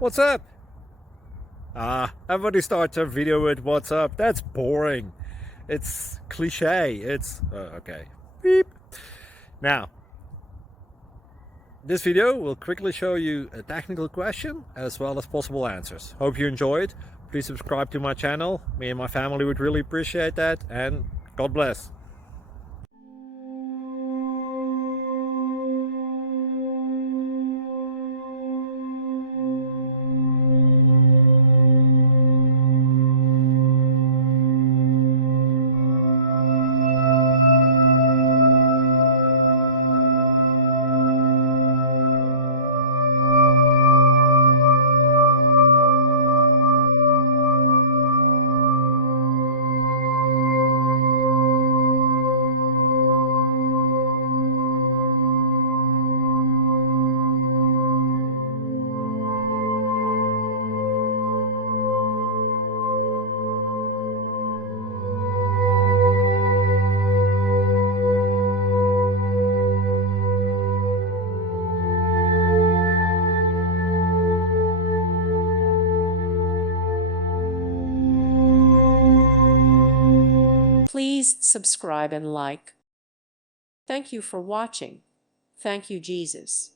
What's up? Everybody starts a video with what's up. That's boring. It's cliche. It's okay. Beep. Now, this video will quickly show you a technical question as well as possible answers. Hope you enjoyed. Please subscribe to my channel. Me and my family would really appreciate that, and God bless. Please subscribe and like. Thank you for watching. Thank you, Jesus.